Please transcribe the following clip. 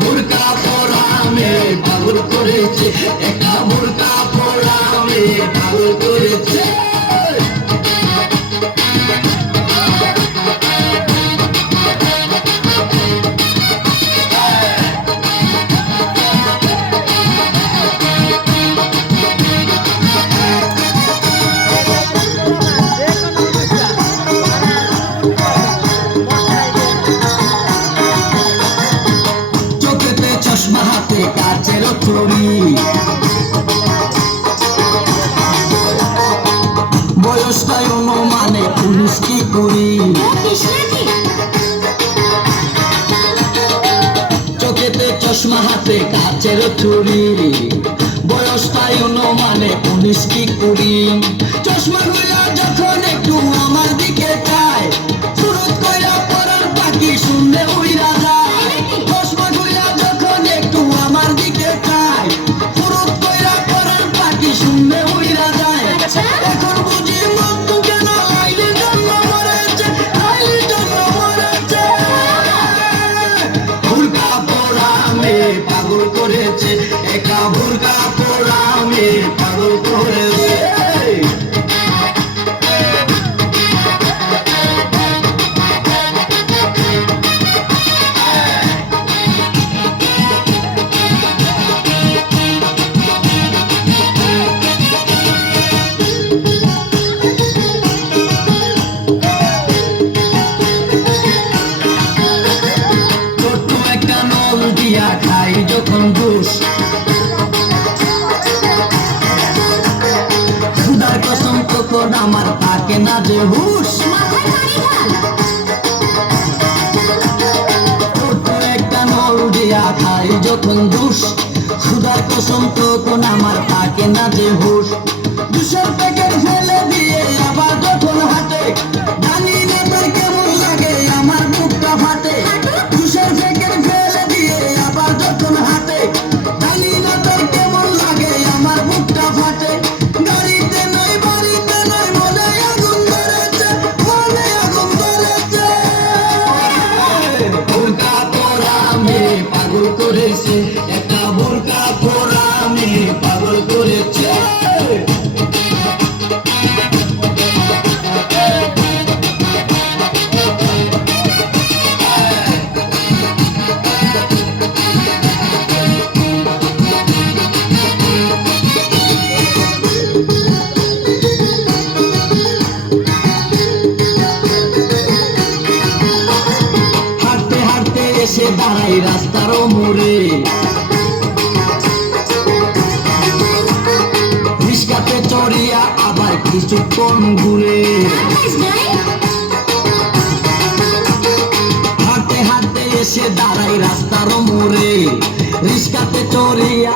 মুরগা পড়া মে পাগল করেছে। একা মুরগা পড়া মে ছড়ি বয়সটাই অনুমানে পুরুষ কি করি? চোখেতে চশমা, হাতে কাচের বয়স বয়সটাই অনুমানে পুলিশ কি করি? চশমা গুলা যখন Durga তখন আমার থাকে না যে হুশ। একটা নল দিয়া খাই যখন দুষ। সুদার কসম তখন আমার থাকে না যে হুশ। দুষের adorei এসে দাঁড়াই রাস্তার মোড়ে। রিস্কাতে চড়িয়া আবার কিছুক্ষণ ঘুরে। হাঁটতে হাঁটতে এসে দাঁড়াই রাস্তার মোড়ে। রিস্কাতে চড়িয়া